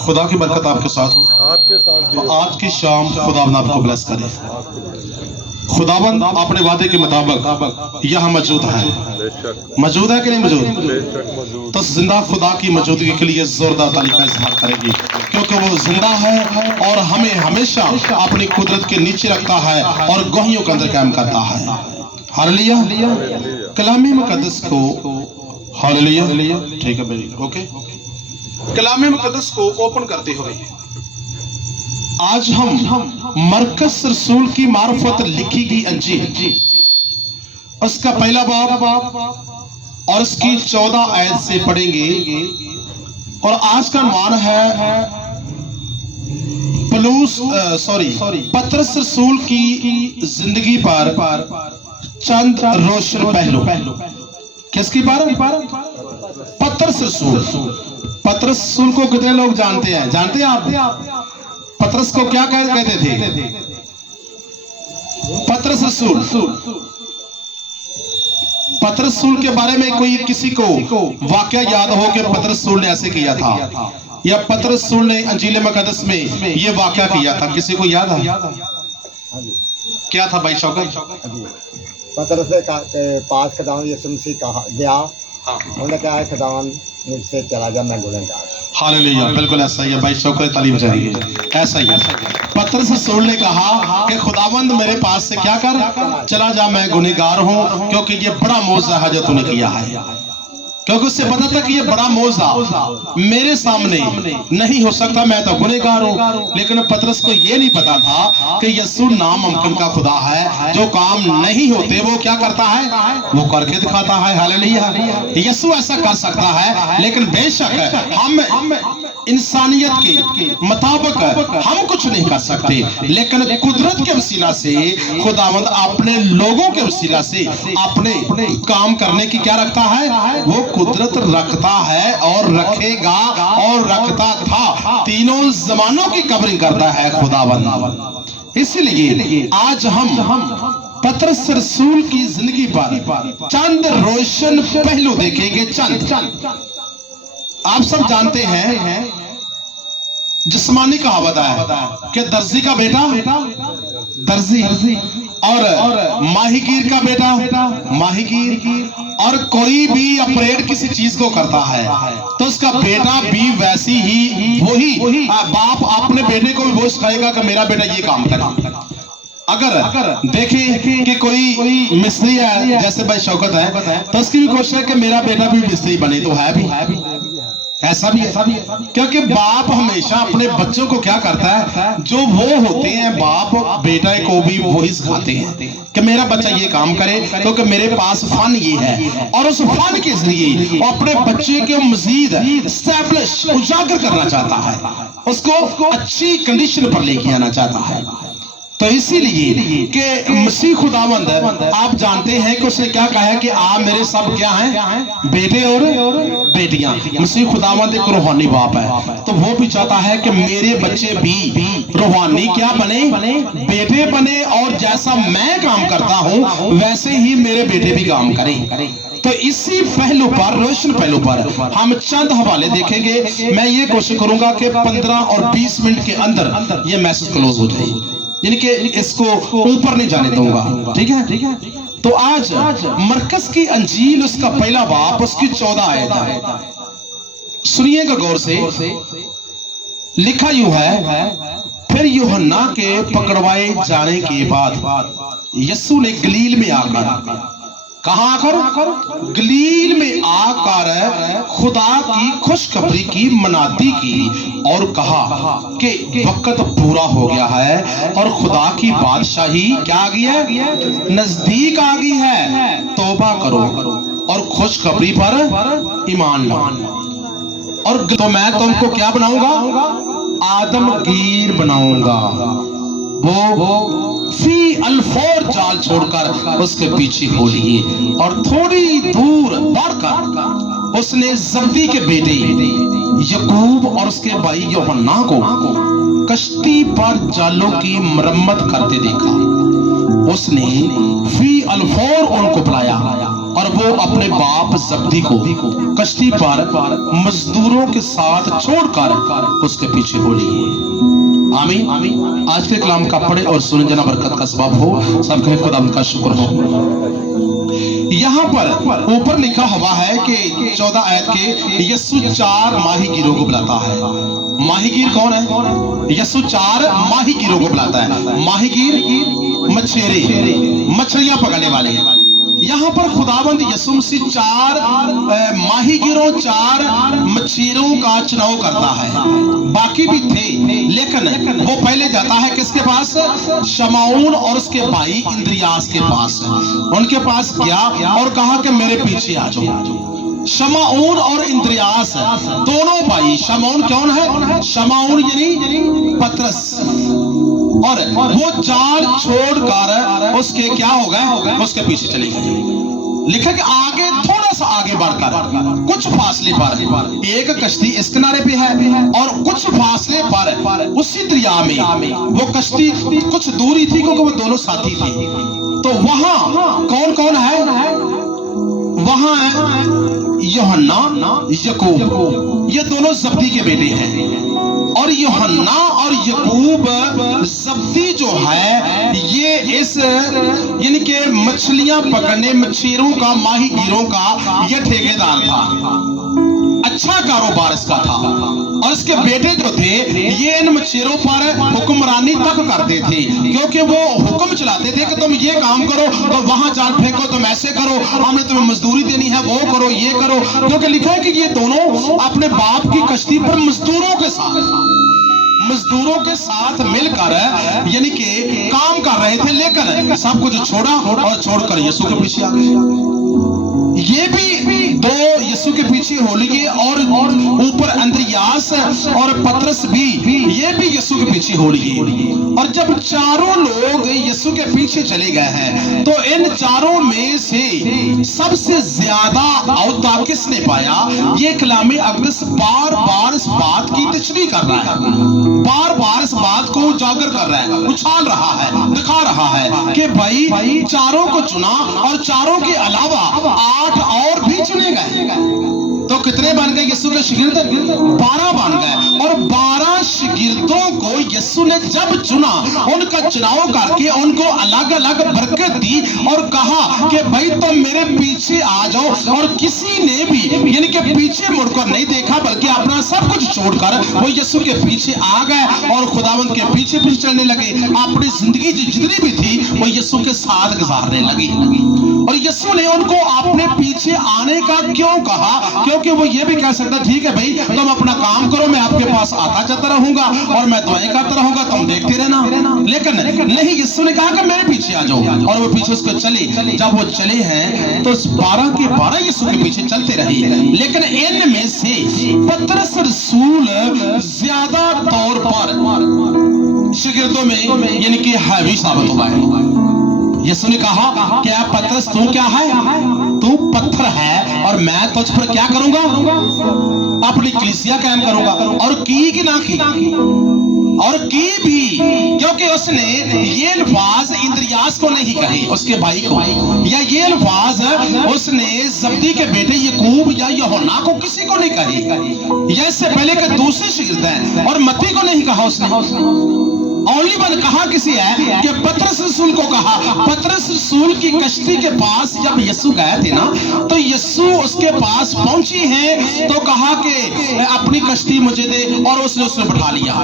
خدا کی برکت آپ کے ساتھ ہو. تو آج کی شام خداوند آپ کو بلیس کرے. خداوند اپنے وعدے کے مطابق یہاں موجود ہے. موجود ہے کہ نہیں موجود؟ تو زندہ خدا کی موجودگی کے لیے زوردار تعریف کا اظہار کریں گے، کیونکہ وہ زندہ ہے اور ہمیں ہمیشہ اپنی قدرت کے نیچے رکھتا ہے اور گوہیوں کے اندر قائم کرتا ہے. ہاللیلویہ. کلام مقدس کو ہاللیلویہ. ٹھیک ہے بھائی، اوکے. کلام مقدس کو اوپن کرتے ہوئے آج ہم مرکز رسول کی معرفت لکھی گئی انجیل اس کا پہلا باب اور اس کی 14 آیت سے پڑھیں گے. اور آج کا عنوان ہے پطرس رسول کی زندگی پر چند روشن پہلو. کس کی بارے؟ پطرس رسول. پطرس رسول کو کتنے لوگ جانتے ہیں آپ؟ پطرس کو کیا کہتے تھے؟ پطرس رسول. پطرس رسول کے بارے میں کوئی کسی کو واقعہ یاد ہو کہ پطرس رسول نے ایسے کیا تھا، یا پطرس رسول نے انجیل مقدس میں یہ واقعہ کیا تھا؟ کسی کو یاد ہے؟ کیا تھا بھائی شوکت؟ پطرس کے پاس خداوند یسوع مسیح کہا گیا، انہوں نے کہا خداوند مجھ سے چلا جا، میں گنہگار. ہاللیلویہ. بالکل ایسا ہی ہے بھائی شوکت، تعلیم چاہیے. ایسا ہی ہے. پطرس رسول نے کہا کہ خداوند میرے پاس سے کیا کر چلا جا، میں گنہگار ہوں، کیونکہ یہ بڑا معجزہ ہے جو تو نے کیا ہے. کیونکہ اس سے پتا تھا کہ یہ بڑا معجزہ میرے سامنے نہیں ہو سکتا، میں تو گنہگار ہوں. لیکن پطرس کو یہ نہیں پتا تھا کہ یسوع ناممکن کا خدا ہے، جو کام نہیں ہوتے وہ کیا کرتا ہے؟ وہ کر کے دکھاتا ہے. ہاللیلویہ. یسوع ایسا کر سکتا ہے، لیکن بے شک ہم انسانیت کے مطابق ہم کچھ نہیں کر سکتے، لیکن قدرت کے وسیلہ سے خداوند اپنے لوگوں کے وسیلہ سے اپنے کام کرنے کی کیا رکھتا ہے؟ وہ قدرت رکھتا ہے اور رکھے گا اور رکھتا تھا. تینوں زمانوں کی کورنگ کرتا ہے خداوند. اس لیے آج ہم پطرس رسول کی زندگی پر چند روشن پہلو دیکھیں گے. چند آپ سب جانتے ہیں، جسمانی کہاوت ہے کہ درزی کا بیٹا درزی، اور ماہی گیر کا بیٹا ماہی گیر. اور کوئی بھی اپریٹ کسی چیز کو کرتا ہے تو اس کا بیٹا بھی ویسی ہی، وہی باپ اپنے بیٹے کو بھی وہ سکھائے گا کہ میرا بیٹا یہ کام کرے. اگر دیکھیں کہ کوئی مستری ہے جیسے بھائی شوکت ہے، تو اس کی بھی کوشش ہے کہ میرا بیٹا بھی مستری بنے. تو ہے بھی ایسا بھی ہے، کیونکہ باپ ہمیشہ اپنے بچوں کو کیا کرتا ہے؟ جو وہ ہوتے ہیں باپ بیٹا کو بھی وہی سکھاتے ہیں کہ میرا بچہ یہ کام کرے، کیونکہ میرے پاس فن یہ ہے. اور اس فن کے ذریعے وہ اپنے بچے کو مزید اسٹیبلش اجاگر کرنا چاہتا ہے، اس کو اچھی کنڈیشن پر لے کے آنا چاہتا ہے. تو اسی لیے کہ مسیح خداوند آپ جانتے ہیں کہ اس نے کیا کہا ہے کہ آپ میرے سب کیا ہیں؟ بیٹے اور بیٹیاں. مسیح خداوند ایک روحانی باپ ہے، تو وہ بھی چاہتا ہے کہ میرے بچے بھی روحانی کیا بنے؟ بیٹے بنے. اور جیسا میں کام کرتا ہوں ویسے ہی میرے بیٹے بھی کام کریں. تو اسی پہلو پر، روشن پہلو پر ہم چند حوالے دیکھیں گے. میں یہ کوشش کروں گا کہ 15 اور 20 منٹ کے اندر یہ میسج کلوز ہو جائے، یعنی کہ اس کو اوپر نہیں جانے دوں گا. ٹھیک ہے؟ تو آج مرکز کی انجیل اس کا پہلا باب اس کی 14 آیت ہے. سنیے گا غور سے. لکھا یوں ہے، پھر یوحنا کے پکڑوائے جانے کے بعد یسوع نے گلیل میں آ کر، کہاں آ کر؟ گلیل میں آ کر خدا کی خوشخبری کی منادی کی اور کہا کہ وقت پورا ہو گیا ہے اور خدا کی بادشاہی کیا آ گئی ہے؟ نزدیک آ گئی ہے. توبہ کرو اور خوشخبری پر ایمان لاؤ. اور تو میں تم کو کیا بناؤں گا؟ آدم گیر بناؤں گا. وہ فی الفور چال چھوڑ کر اس کے پیچھے ہو لیے، اور تھوڑی دور بڑھ کر اس نے زبدی کے بیٹے یعقوب اور اس کے بھائی یوحنا کو کشتی پر جالوں کی مرمت کرتے دیکھا. اس نے فی الفور ان کو بلایا और वो अपने बाप जब्दी को कश्ती पर मजदूरों के साथ छोड़कर उसके पीछे हो लिए। आमीन। आज के कलाम का पढ़े और सुने जना बरकत का सबब हो। सब कहे खुदा का शुक्र हो। यहाँ पर ऊपर लिखा हुआ है कि 14 आयत के यीशु 4 माहीगीरों को बुलाता है। माहीगीर कौन है? यीशु 4 माहीगीरों को बुलाता है। माहीगीर मछेरे, मछलियां पकड़ने वाले हैं। यहाँ पर खुदावंद यीशु मसीह 4 माहीगीरों, 4 मछेरों का चुनाव करता है। बाकी भी थे, लेकिन वो पहले जाता है किसके पास? शमौन और उसके भाई इंद्रियास के पास। उनके पास गया और कहा कि मेरे पीछे आ जाओ। शमौन और इंद्रियास दोनों भाई। शमौन कौन है? शमौन यानी पतरस। और वो जाल छोड़कर उसके क्या हो गए? उसके पीछे चले गए। लिखा कि आगे, थोड़ा सा आगे बढ़कर कुछ फासले पर एक कश्ती इस किनारे पे है और कुछ फासले पर उसी दरिया में वो कश्ती कुछ दूरी थी, क्योंकि वो दोनों साथी थे। तो वहां कौन कौन है? वहां है यूहन्ना, याकूब, ये दोनों जब्दी के बेटे हैं। और यूहन्ना और याकूब जब्दी जो है, ये इस यानी कि मछलियां पकड़ने, मछेरों का, माहीगीरों का ये ठेकेदार था। अच्छा कारोबार इसका था। और इसके बेटे जो थे, ये इन मछेरों पर हुक्मरानी तक करते थे, क्योंकि वो हुक्म चलाते थे कि तुम ये काम करो, तो वहां जाल फेंको, तुम ऐसे करो, हमने तुम्हें मजदूरी देनी है, वो करो, ये करो। क्योंकि लिखा है कि ये दोनों अपने बाप की कश्ती पर मजदूरों के साथ मिलकर यानी कि काम कर रहे थे, लेकिन सब कुछ छोड़ा और छोड़कर यीशु के पीछे आ गए। ये भी दो यीशु के पीछे हो लिए, और ऊपर अंद्रियास और पतरस भी, ये भी यीशु के पीछे हो लिए। और जब चारों लोग यीशु के पीछे चले गए हैं, तो इन चारों में से सबसे ज्यादा औदा किसने पाया? ये कलामे अक़दस बार बार इस बात की तशरीह कर रहा है, बार बार इस बात को उजागर कर रहा है, उछाल रहा है, दिखा रहा है कि भाई चारों को चुना और चारों के अलावा 8 और भी चुने गए। तो कितने बन गए यीशु के शागिर्द? 12 बन गए। और 12 शागिर्दों को यीशु ने जब चुना, उनका चुनाव करके उनको अलग अलग बरकत दी और कहा कि भाई तुम मेरे पीछे आ जाओ। और किसी ने भी यानी कि पीछे मुड़कर नहीं देखा, बल्कि अपना सब कुछ छोड़कर वो यीशु के पीछे आ गए और खुदावंद के पीछे पीछे चलने लगे। अपनी जिंदगी जितनी भी थी वो यीशु के साथ गुजारने लगी। और यीशु ने उनको अपने पीछे आने का क्यों कहा? क्योंकि वो ये भी कह सकता, ठीक है भाई तुम अपना काम करो, मैं आपके पास आता जाता रहूंगा और मैं दुआएं करता रहूंगा, तुम देखते रहना। लेकिन नहीं, यीशु ने कहा कि मेरे पीछे आ जाओ। और वो पीछे उसको चले। जब वो चले हैं तो 12 के 12 यीशु के पीछे चलते रहे। लेकिन इनमें से पतरस रसूल ज्यादा तौर पर शागिर्दों में यानी कि हैवी साबित हुआ है। यीशु ने कहा, क्या पतरस तू क्या है? तू पत्थर है और मैं तुझ पर क्या करूंगा? अपनी कलीसिया कायम करूंगा। और की कि ना की? और की भी, क्योंकि उसने ये अल्फाज इंद्रियास को नहीं कहे, उसके भाई को, या ये अल्फाज उसने जब्दी के बेटे याकूब या यूहन्ना को किसी को नहीं कहे, या इससे पहले के दूसरे शागिर्द हैं और मत्ती को नहीं कहा उसने। ओनली वन कहा किसी है कि पतरस रसूल को कहा। पतरस रसूल की कश्ती के पास जब यीशु गए थे ना, तो यीशु उसके पास पहुंची है तो कहा कि अपनी कश्ती मुझे दे, और उसने उसने बिठा लिया।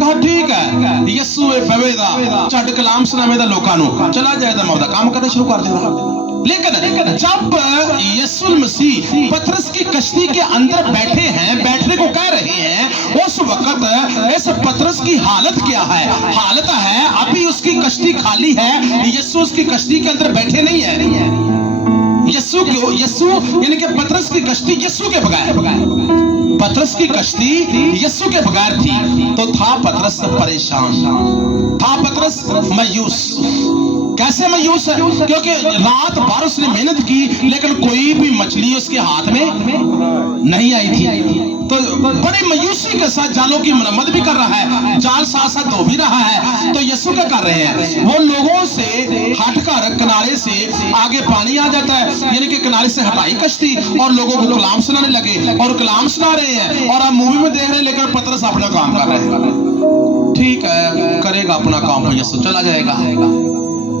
कहा ठीक है, यीशु बवेदा छड़ कलाम सुनावेदा लोकां नूं, चला जाएगा, मैं अपना काम करना शुरू कर देगा। लेकिन जब यीशु मसीह पतरस की कश्ती के अंदर बैठे हैं, बैठने को कह रहे हैं, उस वक्त इस पतरस की हालत क्या है? हालत है अभी उसकी कश्ती खाली है, यीशु उसकी कश्ती के अंदर बैठे नहीं है। यीशु यानी कि पतरस की कश्ती यीशु के बगैर, पतरस की कश्ती यीशु के बगैर थी। तो था पतरस परेशान, था पतरस मायूस, कैसे मायूस है? क्योंकि रात भर उसने मेहनत की लेकिन कोई भी मछली उसके हाथ में नहीं आई थी। तो बड़ी मायूसी के साथ जालों की मरम्मत भी कर रहा है, जाल साथ साथ धो भी रहा है। तो यीशु क्या कर रहे हैं? वो लोगों से हटकर किनारे से आगे पानी आ जाता है, यानी कि किनारे से हटाई कश्ती और लोगों को कलाम सुनाने लगे और कलाम सुना रहे हैं। और आप मूवी में देख रहे हैं लेकिन पतरस अपना काम कर रहे हैं। ठीक है, करेगा अपना काम, यीशु चला जाएगा।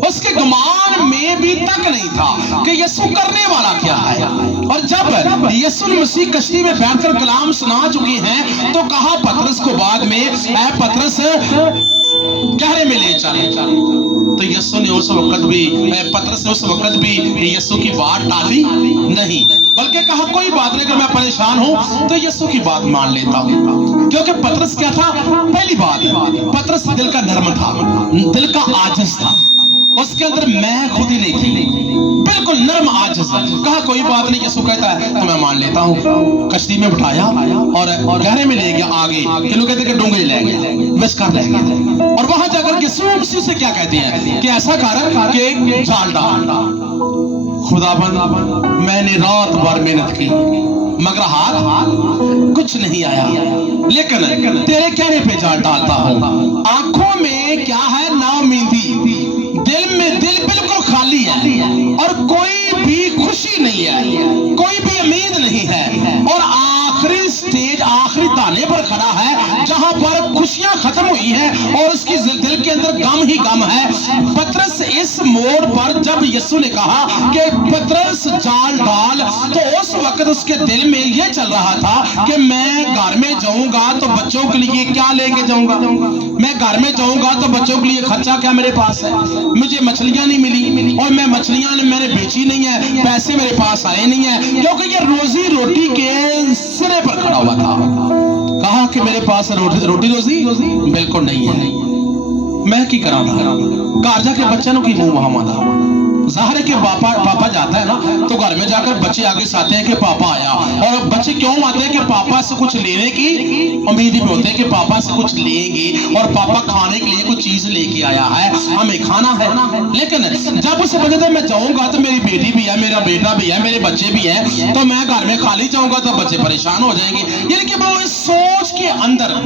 उसके गुमान में भी तक नहीं था कि यीशु करने वाला क्या है। और जब यीशु मसीह कश्ती में बैठकर कलाम सुना चुके हैं तो कहा पतरस को बाद में, ऐ पतरस गहरे में ले चले। तो यीशु ने उस वक्त भी, पतरस ने उस वक्त भी यीशु की बात टाली नहीं, बल्कि कहा कोई बात नहीं, अगर मैं परेशान हूं तो यीशु की बात मान लेता हूं। क्योंकि पतरस क्या था? पहली बात, पतरस दिल का नर्म था, दिल का आजिज था, उसके अंदर मैं खुद ही नहीं थी, बिल्कुल नर्म आजिज। कहा कोई बात नहीं, यीशु कहता है तो मैं मान लेता हूँ। कश्ती में बिठाया और गहरे में ले गया, आगे कि लोग कहते कि डूंगे ले गया, विस्कार ले गया। और वहां जाकर यीशु मसीह से क्या कहते हैं कि ऐसा कर के जाल डाल। खुदाबंद मैंने रात भर मेहनत की मगर हाथ कुछ नहीं आया, लेकिन तेरे कहने पे जाल डालता हूँ। आंखों में क्या है? नाउमीदी, दिल बिल्कुल खाली है और कोई भी खुशी नहीं है, कोई भी उम्मीद नहीं है। और आखिरी स्टेज, आखिरी दाने पर खड़ा है जहां पर खुशियां खत्म हुई हैं और उसकी दिल के अंदर गम ही गम है। पतरस इस मोड़ पर जब यीशु ने कहा कि पतरस जाल डाल, तो उस वक्त उसके दिल में यह चल रहा था कि मैं घर में जाऊंगा तो बच्चों के लिए क्या लेके जाऊंगा, मैं घर में जाऊंगा तो बच्चों के लिए खर्चा क्या मेरे पास है, मुझे मछलियां नहीं मिली और मैं मछलियां मैंने बेची नहीं है, पैसे मेरे पास आए नहीं है, क्योंकि ये रोजी रोटी के सिरे पर खड़ा हुआ था। कहा कि मेरे पास रोटी रोजी बिल्कुल नहीं है, मैं की करा था घर जाके बच्चों की मुंह वहां माता। जाहिर है कि पापा जाता है ना तो घर में जाकर बच्चे आगे से आते हैं कि पापा आया। और बच्चे क्यों आते हैं? कि पापा से कुछ लेने की उम्मीद भी होते हैं कि पापा से कुछ लेंगे और पापा खाने के लिए कुछ चीज लेके आया है, हमें खाना है। लेकिन जब उसे बता मैं जाऊंगा तो मेरी बेटी भी है, मेरा बेटा भी है, मेरे बच्चे भी हैं, तो मैं घर में खाली जाऊंगा तो बच्चे परेशान हो जाएंगे। यानी कि वो इस सोच के अंदर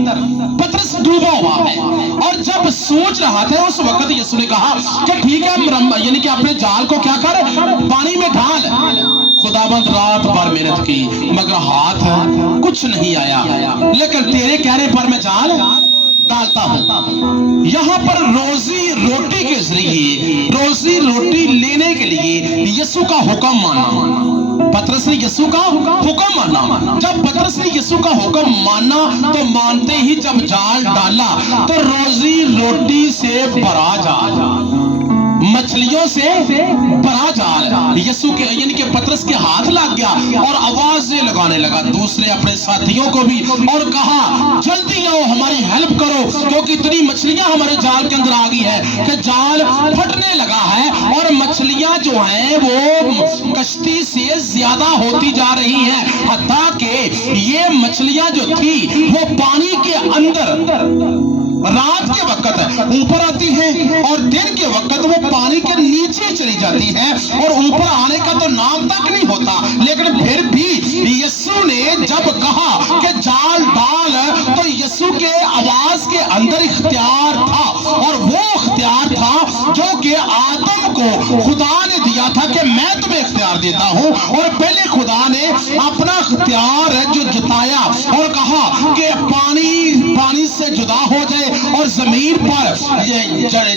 पतरस डूबा हुआ है। और जब सोच रहा था उस वक्त यीशु ने कहा कि ठीक है, यानी कि अपने जाल को क्या कर, पानी में डाल। खुदाबंद रात भर मेहनत की मगर हाथ कुछ नहीं आया, लेकिन तेरे कहने पर मैं जाल डालता हूं। यहां पर रोजी रोटी के जरिए, रोजी रोटी लेने के लिए यीशु का हुक्म माना। पतरस ने यीशु का हुक्म माना। जब पतरस ने यीशु का हुक्म माना तो मानते ही जब जाल डाला तो रोजी रोटी से भरा जाल, मछलियों से भरा जाल यीशु के यानी कि पतरस के हाथ लग गया और आवाजें लगाने लगा दूसरे अपने साथियों को भी, और कहा जल्दी आओ हमारी हेल्प करो, क्योंकि इतनी मछलियां हमारे जाल के अंदर आ गई है कि जाल फटने लगा है और मछलियां जो हैं वो कश्ती से ज्यादा होती जा रही हैं, हत्ता कि ये मछलियां जो थी वो पानी के अंदर रात के वक्त ऊपर आती है और दिन के वक्त वो पानी के नीचे चली जाती है और ऊपर आने का तो नाम तक नहीं होता। लेकिन फिर भी यीशु ने जब कहा कि जाल डाल तो यीशु के आवाज के अंदर इख्तियार था, और वो इख्तियार था जो कि आदम को खुदा ने दिया था कि मैं तुम्हें इख्तियार देता हूं। और पहले खुदा ने अपना इख्तियार जो जताया और कहा कि पानी से जुदा हो जाए और जमीन पर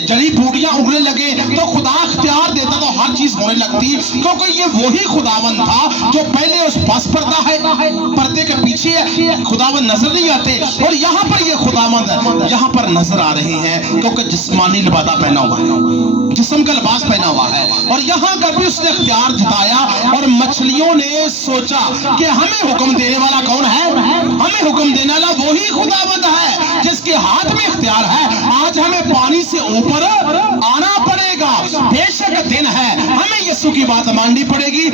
जड़ी बूटियां उगने लगे, तो खुदा इख्तियार देता तो हर चीज होने लगती, क्योंकि ये वही खुदावंद था जो पहले उस पास पर्दा है, पर्दे के पीछे खुदावंद नजर नहीं आते, और यहाँ पर ये खुदावंद यहाँ पर नजर आ रहे हैं क्योंकि जिस्मानी लिबादा पहना हुआ है, जिस्म का लिबास पहना हुआ है। और यहाँ का भी उसने इख्तियार जताया और मछलियों ने सोचा कि हमें हुक्म देने वाला कौन है, हमें हुक्म देने वाला वही खुदावंद है जिसके हाथ में इख्तियार है। आज हमें पानी से ऊपर आना पड़ेगा, बेशक दिन है, हमें यीशु की बात माननी पड़ेगी।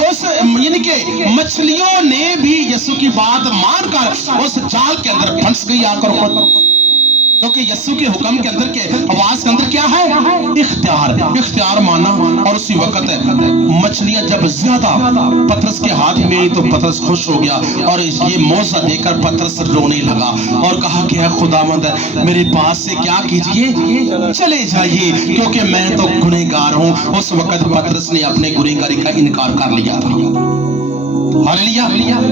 उस यानी कि मछलियों ने भी यीशु की बात मानकर उस जाल के अंदर फंस गई आकर। क्योंकि यीशु के हुक्म के अंदर के आवाज के अंदर क्या है? इख्तियार। इख्तियार माना। और उसी वक्त मछलियां जब ज्यादा पतरस के हाथ में आई तो पतरस खुश हो गया और ये मौजा देकर पतरस रोने लगा और कहा कि है खुदावंद मेरे पास से क्या कीजिए, चले जाइए क्योंकि मैं तो गुनहगार हूं। उस वक्त पतरस ने अपने गुनहगारी का इनकार कर लिया था। हालेलुया।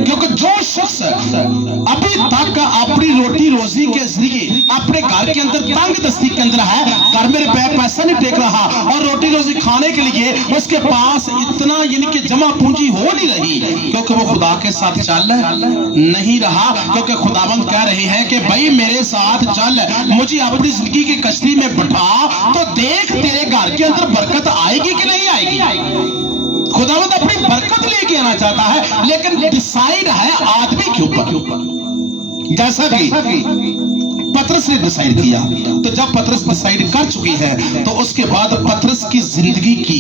क्योंकि जो शख्स अभी तक अपनी रोटी रोजी के जरिए अपने घर के अंदर तंग दस्ती के अंदर है, घर में पैसा नहीं टेक रहा और रोटी रोजी खाने के लिए उसके पास इतना यानी कि जमा पूंजी हो नहीं रही, क्योंकि वो खुदा के साथ चल नहीं रहा। क्योंकि खुदावंद कह रहे हैं कि भाई मेरे साथ चल, मुझे अपनी जिंदगी की कश्ती में बिठा तो देख तेरे घर के अंदर बरकत आएगी कि नहीं आएगी। खुदावंद अपनी बरकत लेके आना चाहता है, लेकिन डिसाइड है आदमी के ऊपर। जैसा कि पतरस ने डिसाइड किया, तो जब पतरस डिसाइड कर चुकी है तो उसके बाद पतरस की जिंदगी की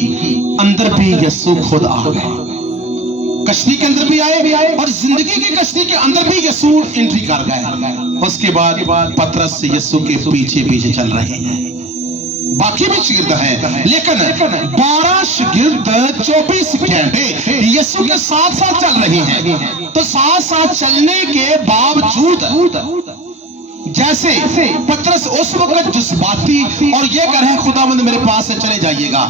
अंदर भी यीशु खुद आ गए, कश्ती के अंदर भी आए और जिंदगी की कश्ती के अंदर भी यीशु एंट्री कर गए। उसके बाद पतरस यीशु के पीछे पीछे चल रहे हैं। बाकी भी शागिर्द हैं, लेकिन 12 शागिर्द 24 घंटे यीशु के साथ साथ चल रहे हैं। तो साथ साथ चलने के बावजूद जैसे पतरस उस वक्त जज्बाती और ये कह रहे हैं खुदावंद मेरे पास से चले जाइएगा,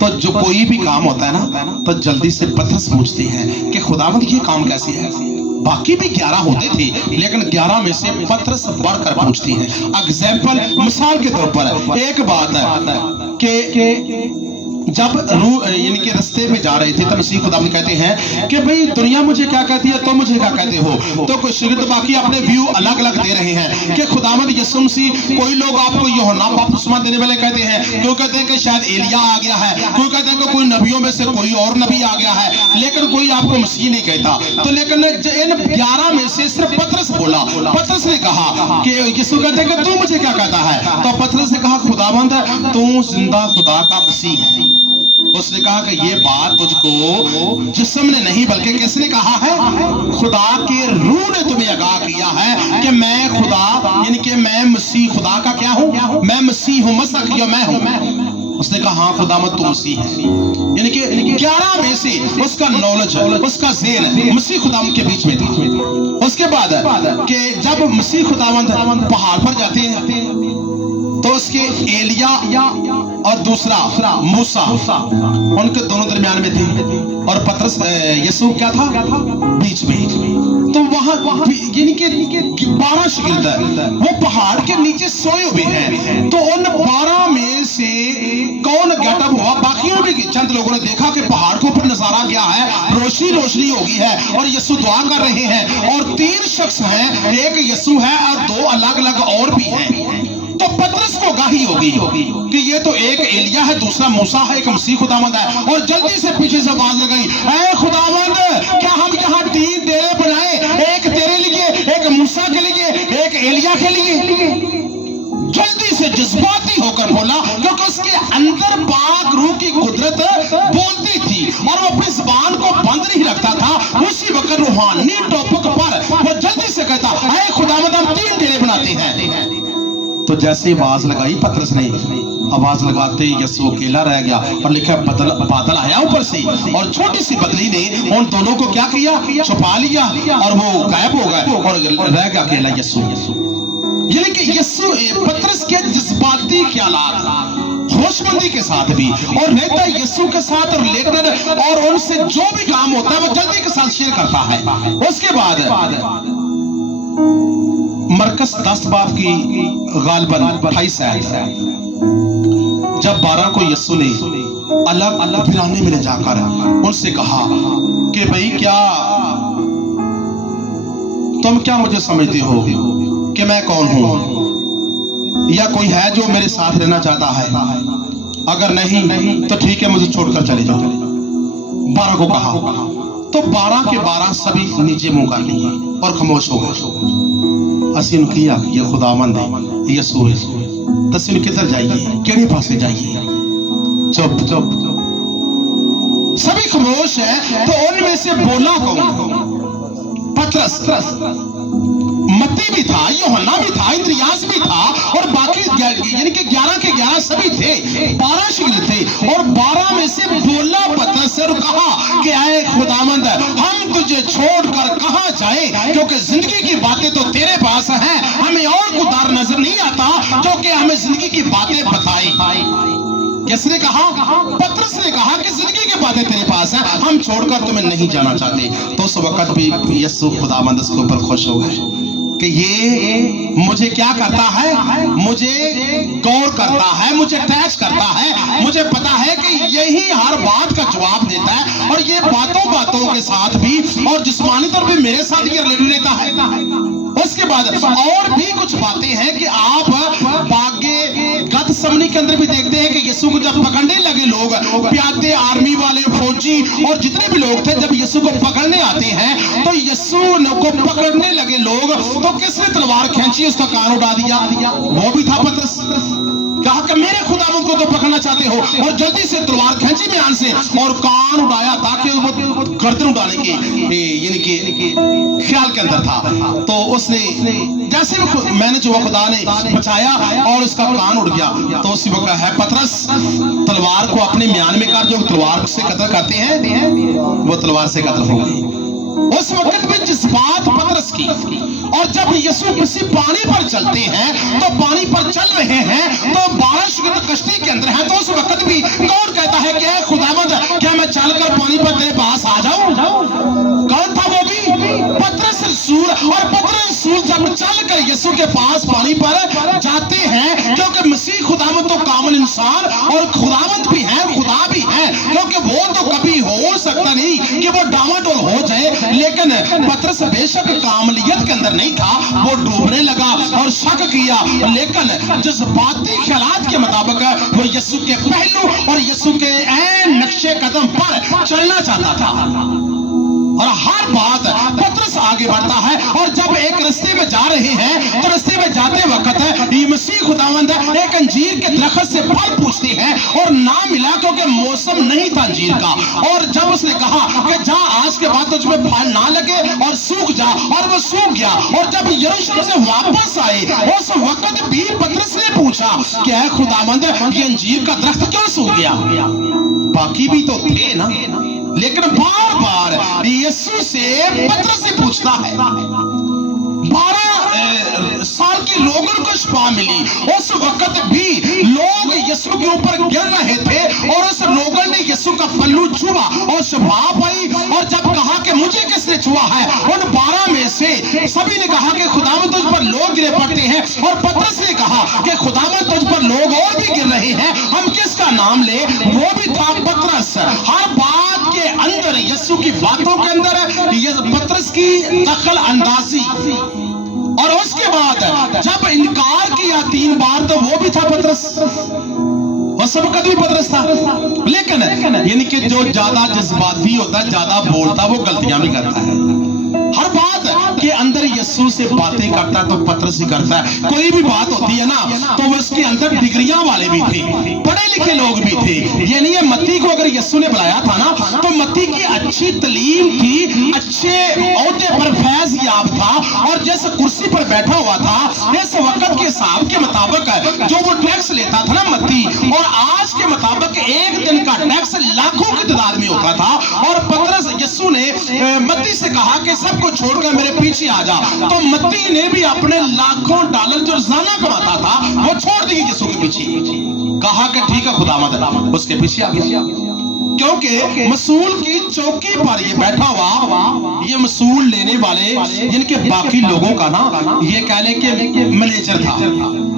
तो जो कोई भी काम होता है ना तो जल्दी से पतरस पूछते हैं कि खुदावंद ये काम कैसे है। बाकी भी 11 होते थे, लेकिन 11 में से पतरस बढ़कर पूछते हैं। एग्जाम्पल मिसाल के तौर पर एक बात है कि जब यानी कि रास्ते में जा रहे थे तो मसीह खुदावंद कहते हैं कि भाई दुनिया मुझे क्या कहती है, तो मुझे क्या कहते हो। तो कुछ शागिर्द बाकी अपने व्यू अलग अलग दे रहे हैं कि खुदावंद यीशु मसीह, कोई लोग आपको यूहन्ना बपतिस्मा देने वाले कहते हैं, कोई कहते हैं कि शायद एलिया आ गया है, कोई कहते हैं कि कोई नबियों में से कोई और नबी आ गया है, लेकिन कोई आपको मसीह नहीं कहता। तो लेकिन इन 11 में से सिर्फ पतरस बोला। पतरस ने कहा कि यीशु कहते हैं कि तू मुझे क्या कहता है। तो पतरस ने कहा खुदावंद तू जिंदा खुदा का मसीह है। उसने कहा कि ये बात तुझको जिस्म ने नहीं बल्कि किसने कहा है? खुदा के रूह ने तुम्हें आगाह किया है कि मैं खुदा यानी कि मैं मसीह खुदा का क्या हूं, मैं मसीह हूं, मसीह या मैं हूं। उसने कहा हाँ खुदावंद तू मसीह है। यानी कि 11 में से उसका नॉलेज, उसका ज़हन मसीह खुदावंद के बीच में था। उसके बाद कि जब मसीह खुदावंद पहाड़ पर जाते हैं तो उसके एलिया और दूसरा मूसा उनके दोनों दरमियान में थे और पतरस यीशु क्या था बीच में। तो वहां यानी कि 12 शागिर्द वो पहाड़ के नीचे सोए हुए हैं। तो उन 12 में से कौन गेटअप हुआ? बाकियों भी चंद लोगों ने देखा कि पहाड़ के ऊपर नजारा क्या है, रोशनी रोशनी हो गई है और यीशु दुआ कर रहे हैं और 3 शख्स हैं, एक यीशु है और 2 अलग अलग और भी हैं। तो पतरस को गाही होगी कि ये तो एक एलिया है, दूसरा मूसा है, एक मसीह खुदावंद है। और जल्दी से पीछे से आवाज लगाई, ऐ खुदावंद क्या हम यहाँ 3 डेरे बनाए, एक तेरे लिए, एक मूसा के लिए, एक एलिया के लिए। जल्दी से जज्बाती होकर बोला, क्योंकि उसके अंदर पाक रूह की कुदरत बोलती थी और वो अपनी जुबान को बंद नहीं रखता था। उसी वक्त रूहानी टॉपिक पर वो जल्दी से कहता, ऐ खुदावंद हम 3 डेरे बनाते हैं। तो जैसे आवाज लगाई पतरस ने, आवाज लगाते ही यीशु अकेला रह गया और लिखा बादल आया ऊपर से और छोटी सी बदली ने उन दोनों को क्या किया, छुपा लिया और वो गायब हो गए और रह गया अकेला यीशु। यानी कि यीशु पतरस के जज्बाती ख्यालात होशमंदी के साथ भी और रहता यीशु के साथ रिलेटेड और उनसे जो भी काम होता है वो जल्दी के साथ शेयर करता है। उसके बाद मरकस 10 बाब की गालबन 28 आयत है, जब 12 को यीशु ने अलग अलग वीराने में ले जाकर उनसे कहा कि भाई क्या तुम क्या मुझे समझते हो कि मैं कौन हूं, या कोई है जो मेरे साथ रहना चाहता है? अगर नहीं तो ठीक है, मुझे छोड़कर चले जाओ। 12 को कहा तो 12 के 12 सभी नीचे मुंह कर लिए और खामोश हो गए। असीन किया ये खुदावंद है, यीशु है, तसीन किधर जाइए, केड़े पासे जाइए? चुप चुप सभी खामोश है। तो उनमें से बोला कौन? पतरस। मत्ती भी था, यूहन्ना भी था, इंद्रियास भी था और यानी कि 11 के 11 सभी थे, 12 शिगिर्द थे और 12 में से बोला पतरस से और कहा कि आए खुदावंद हम तुझे छोड़कर कहां जाए, क्योंकि जिंदगी की बातें तो तेरे पास हैं, हमें और कोई दार नजर नहीं आता जो कि हमें जिंदगी की बातें बताए। किसने कहा? पतरस ने कहा कि जिंदगी की बातें तेरे पास हैं, हम छोड़कर तुम्हें नहीं जाना चाहते। तो उस वक्त भी यीशु खुदावंद उसके ऊपर खुश हो गए कि ये मुझे क्या करता है, मुझे गौर करता है, मुझे टैच करता है, मुझे पता है कि यही हर बात का जवाब देता है और ये बातों बातों के साथ भी और जिस्मानी तौर पे मेरे साथ ये रिलेटेड रहता है। उसके बाद और भी कुछ बातें हैं कि आप बागे गतसमनी के अंदर भी देखते हैं कि यीशु को जब पकड़ने लगे लोग, प्यादे, आर्मी वाले, फौजी और जितने भी लोग थे, जब यीशु को पकड़ने आते हैं तो यीशु को पकड़ने लगे लोग, तो किसने तलवार खींची, उसका कान उड़ा दिया? वो भी था पतरस। कहा कि मेरे खुदावंद को तो पकड़ना चाहते हो, और जल्दी से तलवार खींची म्यान से और कान उड़ाया ताकि वो गर्दन उड़ाने की यानी कि ख्याल के अंदर था। तो उसने जैसे भी मैंने जो खुदा ने बचाया और उसका कान उड़ गया, तो उसी वक्त है पतरस तलवार को अपने म्यान में काट, जो तलवार से कत्ल करते हैं वो तलवार से कत्ल हो गई। उस वक्त में जज्बात पतरस की, और जब यीशु किसी पानी पर चलते हैं तो पानी पर चल रहे हैं तो 12 शिगिर्द कश्ती के अंदर हैं, तो उस वक्त भी कौन कहता है कि खुदावंद क्या मैं चलकर पानी पर तेरे पास आ जाऊं? कौन था वो भी? पतरस रसूल। और पतरस रसूल जब चलकर यीशु के पास पानी पर जाते हैं, क्योंकि मसीह खुदावंद तो कामिल इंसान और खुदावंद भी है, खुदा भी है, क्योंकि वो तो कभी हो सकता नहीं कि वो डामाडोल हो जाए, लेकिन पतरस बेशक कामलियत के अंदर नहीं था, वो डूबने लगा और शक किया, लेकिन जज्बाती ख्यालात के मुताबिक वो यीशु के पहलू और यीशु के ऐन नक्शे कदम पर चलना चाहता था। और हर बात पतरस आगे बढ़ता है, और जब एक रास्ते में जा रहे हैं तो रास्ते में जाते वक्त ये मसीह खुदावंद एक अंजीर के दरख्त से फल पूछते हैं और ना मिला, क्योंकि मौसम नहीं था अंजीर का। और जब उसने कहा कि जा आज के बाद तुझमें फल ना लगे और सूख जा, और वो सूख गया। और जब यरूशलेम से वापस आए उस वक्त भी पतरस ने पूछा कि है खुदावंद ये अंजीर का दरख्त क्यों सूख गया? बाकी भी तो थे ना, लेकिन बार बार यीशु से पतरस से पूछता है। 12 साल के लोगों को शिफा मिली, उस वक्त भी लोग यीशु के ऊपर गिर रहे थे और उस लोगों ने यीशु का पल्लू छुआ और शिफा पाई। और जब कहा कि मुझे किसने छुआ है, उन 12 में से सभी ने कहा कि खुदावंद तुझ पर लोग गिरे पड़ते हैं, और पतरस ने कहा कि खुदावंद तुझ पर लोग और भी गिर रहे हैं, हम किसका नाम ले? वो भी था पतरस। हर बात के अंदर यीशु की बातों के अंदर ये पतरस की दखल अंदाजी। और उसके बाद जब इनकार किया 3 बार तो वो भी था पतरस, और सब कभी पतरस था। लेकिन यानी कि जो ज्यादा जज्बाती होता है, ज्यादा बोलता, वो गलतियां भी करता है। हर बात के अंदर यीशु से बातें करता है तो पतरस ही करता है। कोई भी बात होती है ना तो उसके अंदर डिग्रियां वाले भी थे, पढ़े लिखे लोग भी थे। यानी ये मत्ती को अगर यीशु ने बुलाया था ना, तो मत्ती की अच्छी तालीम थी, अच्छे ओहदे पर फैज याब था, और जिस कुर्सी पर बैठा हुआ था इस वक्त के हिसाब के मुताबिक जो वो टैक्स लेता था ना मत्ती, और आज के मुताबिक एक दिन का टैक्स लाखों की तादाद में होता था। और पतरस यीशु ने मत्ती से कहा कि सबको छोड़कर मेरे पीछे आ जा, तो मत्ती ने भी अपने लाखों डॉलर जो रोजाना कमाता था वो छोड़ दिए यीशु के पीछे। कहा कि ठीक है खुदावंद, उसके पीछे आ गया, क्योंकि मसूल की चौकी पर ये बैठा हुआ, ये मसूल लेने वाले जिनके बाकी लोगों का ना ये कह ले कि मैनेजर था,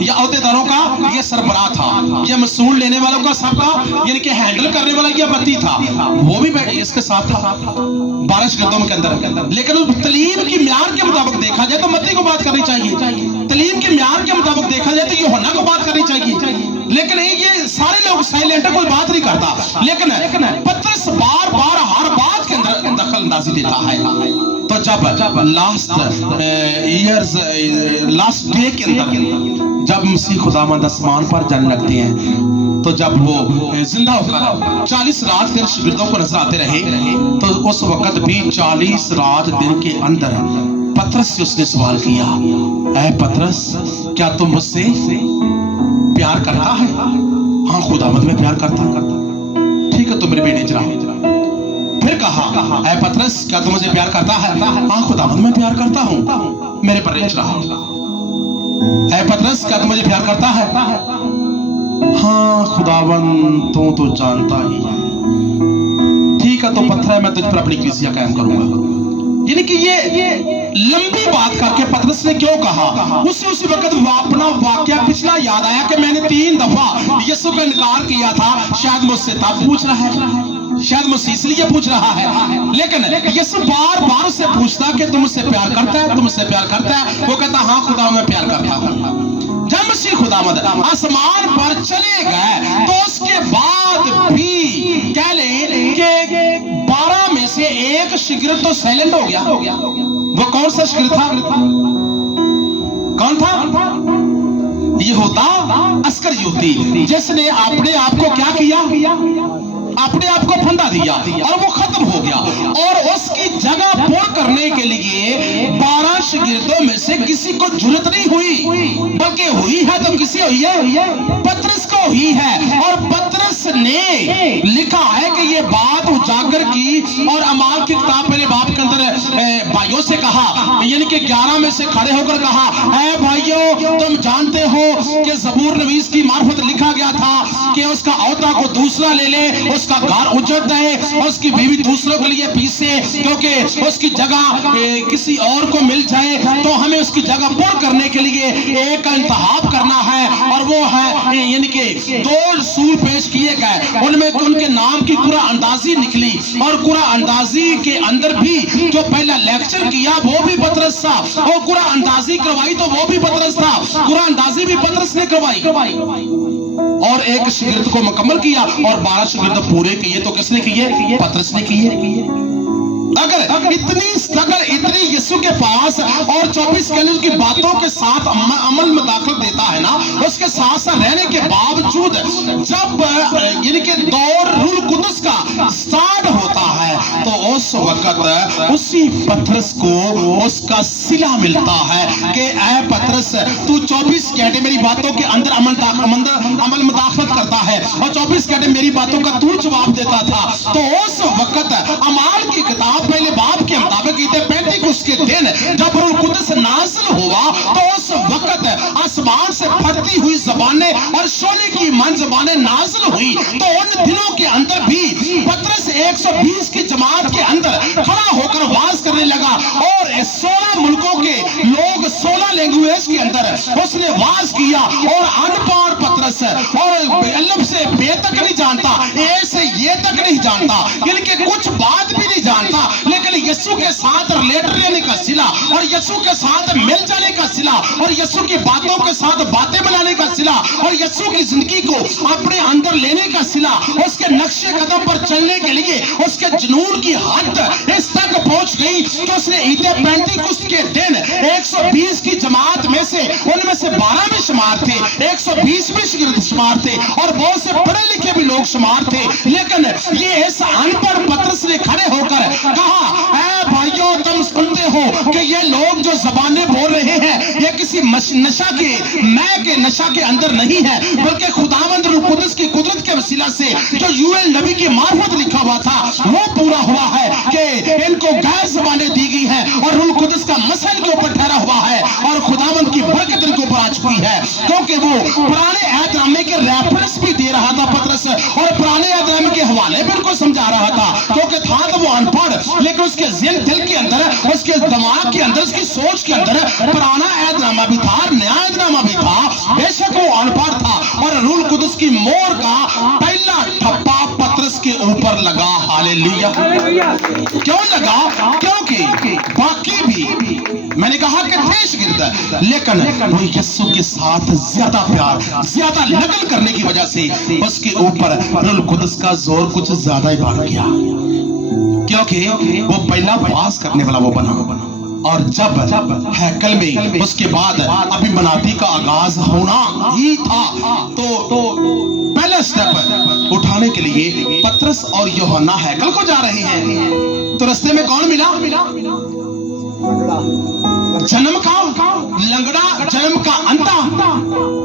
या अहदेदारों का ये सरबराह था, ये मसूल लेने वालों का सबका यानी कि हैंडल करने वाला ये मत्ती था, वो भी इसके साथ था 12 शिगिर्दों के अंदर। लेकिन उस तालीम की म्यार के मुताबिक देखा जाए तो मत्ती को बात करनी चाहिए, तालीम के म्यार के मुताबिक देखा जाए तो यूहन्ना को बात करनी चाहिए। लेकिन ये सारे लोग साइलेंट, कोई बात नहीं करता, लेकिन पतरस बार बार हर बात के अंदर दखल अंदाजी देता है। तो जब लास्ट डे के अंदर जब मसीह खुदावंद आसमान पर जाने लगते हैं, तो जब वो जिंदा होकर 40 रात दिन शिगिर्दों को नजर आते रहे, तो उस वक्त भी 40 रात दिन के अंदर पतरस से उसने सवाल किया, ऐ पतरस क्या तुम मुझसे प्यार करता है? हाँ खुदावंद में प्यार करता है। ठीक है, तो मेरे बेटे चला। फिर कहा, ऐ पतरस, क्या तू मुझे प्यार करता है? हाँ खुदावंद मैं प्यार करता हूँ। मेरे पर रेच रहा। ऐ पतरस, क्या तू मुझे प्यार करता है? हाँ खुदावंद तू तो जानता ही है। ठीक है, तो पत्थर है, मैं तुझ पर अपनी कलीसिया कायम करूंगा। यानी कि ये लंबी बात करके पतरस ने क्यों कहा? उसी वक्त अपना वाक्य पिछला याद आया कि मैंने 3 दफा यीशु का इनकार किया था। शायद मुझसे तब पूछ रहा है, शायद मुझसे इसलिए पूछ रहा है, लेकिन यीशु बार बार उससे पूछता कि तुम मुझसे प्यार करता है, तुम मुझसे प्यार करता है? वो कहता हाँ खुदा मैं प्यार करता हूँ। जब मसीह खुदावंद आसमान पर चले गए तो उसके बाद भी कह ले कि 12 में से एक शिगिर्द तो साइलेंट हो गया। वो कौन सा शिगिर्द था? कौन था? यहूदा अस्करियोती, जिसने अपने आप को क्या किया? अपने आप को फंदा दिया और वो खत्म हो गया। और उसकी जगह पूर्ण करने के लिए 12 शिगिर्दों में से किसी को जरूरत नहीं हुई, बल्कि हुई है तो किसी हुई है? पतरस को हुई है। और पतरस ने लिखा है कि ये बात उजागर की और अमाल की किताब मेरे बाप के अंदर भाइयों से कहा, यानी कि 11 में से खड़े होकर कहा, ऐ भाइयों तुम जानते हो कि ज़बूर नवीस की मार्फत लिखा गया था कि उसका औता को दूसरा ले ले, उसका घर उजड़ दे, उसकी बीवी दूसरों के लिए पीसे, क्योंकि उसकी जगह किसी और को मिल जाए तो हमें उसकी जगह पूर्ण करने के लिए एक इंतखाब करना है। और वो है यानी कि 2 रसूल पेश किए गए, उनमें उनके नाम की कुरान अंदाजी निकली। और कुरान अंदाजी के अंदर भी जो पहला लेक्चर किया वो भी पतरस था, और कुरान अंदाजी करवाई तो वो भी पतरस था। कुरान अंदाजी भी पतरस ने करवाई और एक शिगिर्द को मुकम्मल किया और 12 शिगिर्द पूरे किए तो किसने किए? पतरस ने किए। अगर इतनी यीशु के पास और 24 कैलेंडर की बातों के साथ अमल में दाखिल देता है ना, उसके साथ साथ रहने के बावजूद जब यानी कि दौर रूल कुदस का स्टार्ट होता है तो उस वक्त उसी पतरस को उसका सिला मिलता है कि ऐ पतरस तू 24 कैलेंडर मेरी बातों के अंदर अमल में दाखिल करता है और 24 कैलेंडर मेरी बातों का तू जवाब देता था। तो उस वक्त अमाल की किताब पहले बाप के मुताबिक पेंटिकुस्त के दिन जब रूह कुदस नाज़िल हुआ तो उस वक्त आसमान से फटती हुई ज़बानें और सोने की मन ज़बानें नाज़िल हुई। तो उन दिनों के अंदर भी पतरस 120 की जमात के अंदर खड़ा होकर वाज करने लगा और 16 मुल्कों के लोग 16 लैंग्वेज के अंदर उसने वाज किया। और अनपढ़ पतरस और अल्लाह से बे तक नहीं जानता, ए से ये तक नहीं जानता, यानी कि कुछ बात भी नहीं जानता, लेकिन यीशु के साथ रिलेट रहने का सिला और यीशु के साथ मिल जाने का सिला और यीशु की बातों के साथ बातें बनाने का सिला और यीशु की जिंदगी को अपने अंदर लेने का सिला, उसके नक्शे कदम पर चलने के लिए उसके जुनून की हद इस तक पहुंच गई कि उसने ईद पेंटिकुस्त के दिन 120 की जमात में से उनमें से 12 में शुमार थे, 120 में शिगिर्द शुमार थे और बहुत से पढ़े लिखे भी लोग शुमार थे। लेकिन ये इस अनपढ़ पतरस ने खड़े होकर कहा, ऐ भाइयों तुम सुनते हो कि ये लोग जो ज़बानें बोल रहे हैं ये किसी नशा के नशा के अंदर नहीं है, बल्कि खुदावंद रूह कुदस की कुदरत के वसीला से जो यूएल नबी की मार्फत लिखा हुआ था वो पूरा हुआ है कि इनको गैर ज़बानें दी गई हैं और रूह कुदस का मसल के ऊपर ठहरा हुआ है और खुदावंद की बरकत इनके ऊपर आ चुकी है। क्योंकि वो पुराने अहदनामे के रेफरेंस भी दे रहा था पतरस और पुराने अहदनामे के हवाले भी उनको समझा रहा था, क्योंकि था तो वो अनपढ़ लेकिन उसके दिल के अंदर, उसके दिमाग के अंदर, उसकी सोच के अंदर पुराना अहदनामा भी था, नया अहदनामा भी था। बेशक वो अनपढ़ था और रूह कुदस की मोहर का पहला ठप्पा पतरस के ऊपर लगा। हालेलुया। क्यों लगा? क्योंकि बाकी भी मैंने कहा कि थे शिगिर्द, लेकिन वो यीशु के साथ ज्यादा प्यार, ज्यादा लगन करने की वजह से उसके ऊपर रूह कुदस का जोर कुछ ज्यादा ही बढ़ गया, क्योंकि वो पहला वास करने वाला वो बना। और जब हैकल में उसके बाद अभिमनाती का आगाज होना ही था तो पहला स्टेप उठाने के लिए पतरस और यूहन्ना हैकल को जा रहे हैं। तो रास्ते में कौन मिला? जन्म का लंगड़ा, जन्म का अंता।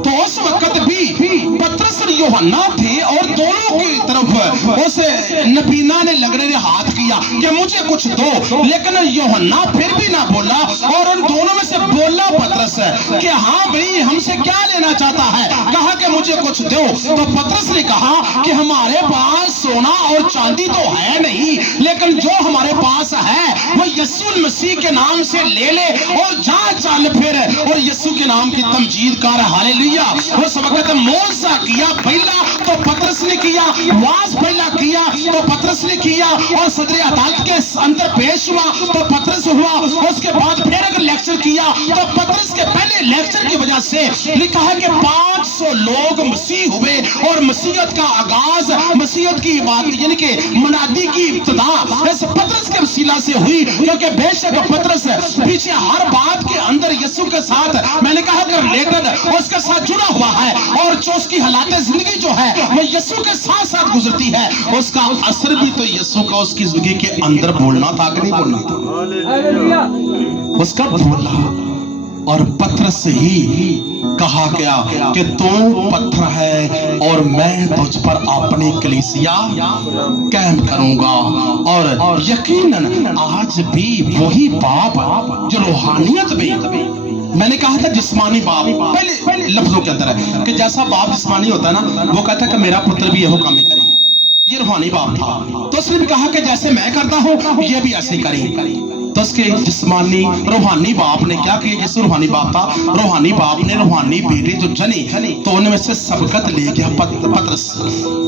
तो उस वक्त भी यूहन्ना थे और दोनों की तरफ उस नबीना ने लगने ने हाथ किया कि मुझे कुछ दो, लेकिन यूहन्ना फिर भी ना बोला और उन दोनों में से बोला पतरस कि हाँ भाई हमसे क्या लेना चाहता है, कहा कि मुझे कुछ दो। तो पतरस ने कहा कि हमारे पास सोना और चांदी तो है नहीं, लेकिन जो हमारे पास है वो यीशु मसीह के नाम से ले ले और जा चल फिर और यीशु के नाम की तमजीद कर। हालेलुया। उस वक्त मौजज़ा किया पहला तो पतरस ने किया, वाज पहला किया तो पतरस ने किया और सदर अदालत के अंदर पेश हुआ तो पतरस हुआ। उसके बाद फिर अगर लेक्चर किया तो पतरस के पहले लेक्चर की वजह से लिखा है कि 500 लोग मसीह हुए और मसीहत का आगाज, मसीहत की बात यानी कि मनादी की इब्तिदा इस पतरस के वसीला से हुई, क्योंकि बेशक पतरस पीछे हर बात के अंदर यीशु के साथ मैंने कहा कि रिलेटेड उसके साथ जुड़ा हुआ है और जो उसकी हालात जिंदगी जो है वो यीशु के साथ साथ गुजरती है, उसका असर भी तो यीशु का उसकी जिंदगी के अंदर बोलना था कि नहीं बोलना था, उसका बोला। और पत्थर से ही कहा गया कि तू पत्थर है और मैं तुझ पर अपनी कलीसिया कायम करूंगा। और यकीनन आज भी वही बाप जो रूहानियत में, मैंने कहा था जिस्मानी बाप पहले लफ्जों के अंदर है कि जैसा बाप जिस्मानी होता है ना, वो कहता है कि मेरा पुत्र भी यही काम ही करे, ये रूहानी बाप था। तो उसने भी कहा कि जैसे मैं करता हूं ये भी ऐसे ही करे। तो उसके जिस्मानी रूहानी बाप ने क्या किया, जैसे रूहानी बाप था, रूहानी बाप ने रूहानी बेटे जो जने तो उनमें से सबकत ले गया पतरस,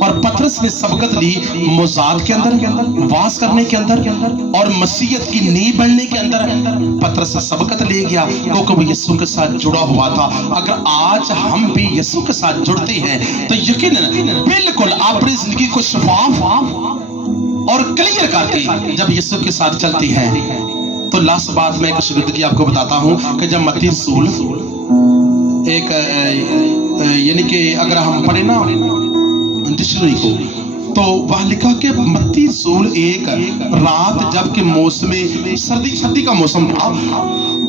और पतरस ने सबकत ली मुजाल के अंदर, वास करने के अंदर और मसीहत की नींव बनने के अंदर। पतरस सबकत ले गया क्योंकि वो यीशु के साथ जुड़ा हुआ था। अगर आज हम भी यीशु के साथ जुड़ते हैं तो यकीनन बिल्कुल अपनी जिंदगी को शफाफ और क्लियर करके जब यीशु के साथ चलती हैं। तो लास्ट बात मैं एक शुरुआत की आपको बताता हूं कि जब मत्ती रसूल एक यानी कि अगर हम पढ़े ना डिक्शनरी को, तो वह लिखा कि मत्ती रसूल एक रात जबकि मौसम सर्दी का मौसम था,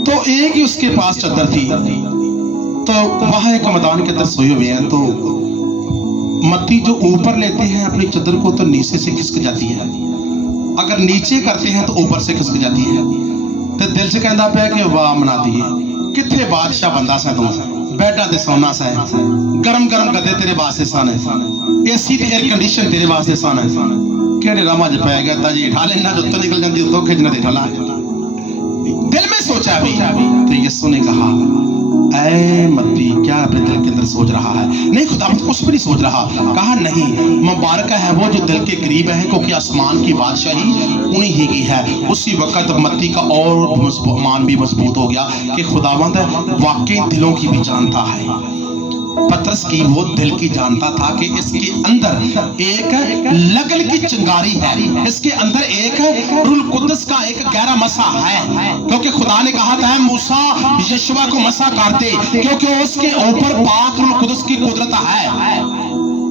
तो एक ही उसके पास चादर थी, तो वहां एक मैदान के अंदर सोए हुए हैं। तो मत्ती जो ऊपर लेते हैं अपनी चादर को तो नीचे से खिसक जाती है, अगर नीचे करते हैं तो ऊपर से खिसक जाती है। तो दिल से कहता पे कि वाह मना दिए किथे बादशाह बंदा सा तू, बैठा ते सोना सा है, गरम गरम गद्दे तेरे वास्ते सन है, एसी ते एयर कंडीशन तेरे वास्ते सन है, केड़े रामा च पै गया ताजी ठा लेना जो तो निकल जाती तो खिंचना दे ठला। दिल में सोचा भी तो यीशु ने कहा ऐ मत्ती क्या अपने दिल के अंदर सोच रहा है? नहीं खुदा कुछ भी नहीं सोच रहा। कहा नहीं, मुबारक है वो जो दिल के करीब है क्योंकि आसमान की बादशाही उन्हीं ही की है। उसी वक्त मत्ती का और मान भी मजबूत हो गया कि खुदावंद वाकई दिलों की भी जानता है। पतरस की वो दिल की जानता था कि इसके अंदर एक लगन की चिंगारी है, इसके अंदर एक रूह कुद्दस का एक गहरा मसा है, क्योंकि खुदा ने कहा था मूसा यशवा को मसा करते क्योंकि उसके ऊपर पाक रूह कुद्दस की कुदरत है।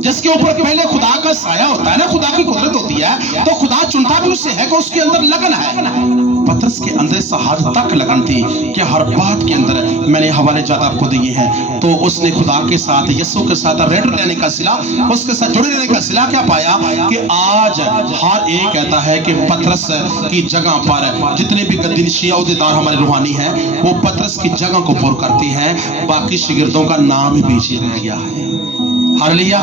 जिसके ऊपर पहले खुदा का साया होता है ना, खुदा की कुदरत होती है, तो खुदा चुनता भी उससे है कि उसके अंदर लगन है। पतरस के अंदर इस हद तक लगन थी कि हर बात के अंदर, मैंने हवाले ज्यादा आपको दिए हैं, तो उसने खुदा के साथ यीशु के साथ रेड रहने का सिला, उसके साथ जुड़े रहने का सिला क्या पाया कि आज हर एक कहता है कि पतरस की जगह पर जितने भी गद्दीनशी औहदेदार हमारे रूहानी हैं वो पतरस की जगह को पुर करते हैं, बाकी शागिर्दों का नाम ही पीछे रह गया है। हालेलुया।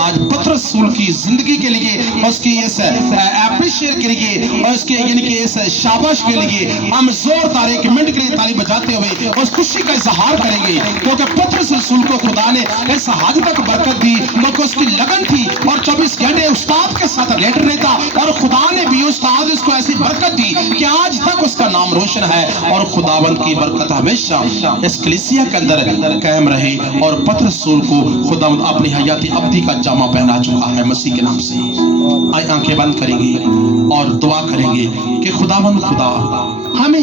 आज पतरस रसूल की जिंदगी के लिए, उसकी इस एप्रिशिएट के लिए और उसके यानी कि इस शाबाश के लिए हम जोरदार एक मिनट के लिए ताली बजाते हुए उस खुशी का इजहार करेंगे, क्योंकि पतरस रसूल को खुदा ने इस हद तक बरकत दी क्योंकि उसकी लगन थी और 24 घंटे उस्ताद के साथ रिलेटेड रहता, और खुदा ने भी उस्ताद उसको ऐसी बरकत दी कि आज तक उसका नाम रोशन है और खुदावंद की बरकत हमेशा इस कलीसिया के अंदर कायम रहे। और पतरस रसूल को खुदावंद अपनी हयाती अब्दी का जामा पहना चुका है मसीह के नाम से। आए आंखें बंद करेंगे और दुआ करेंगे कि खुदावंद खुदा हमें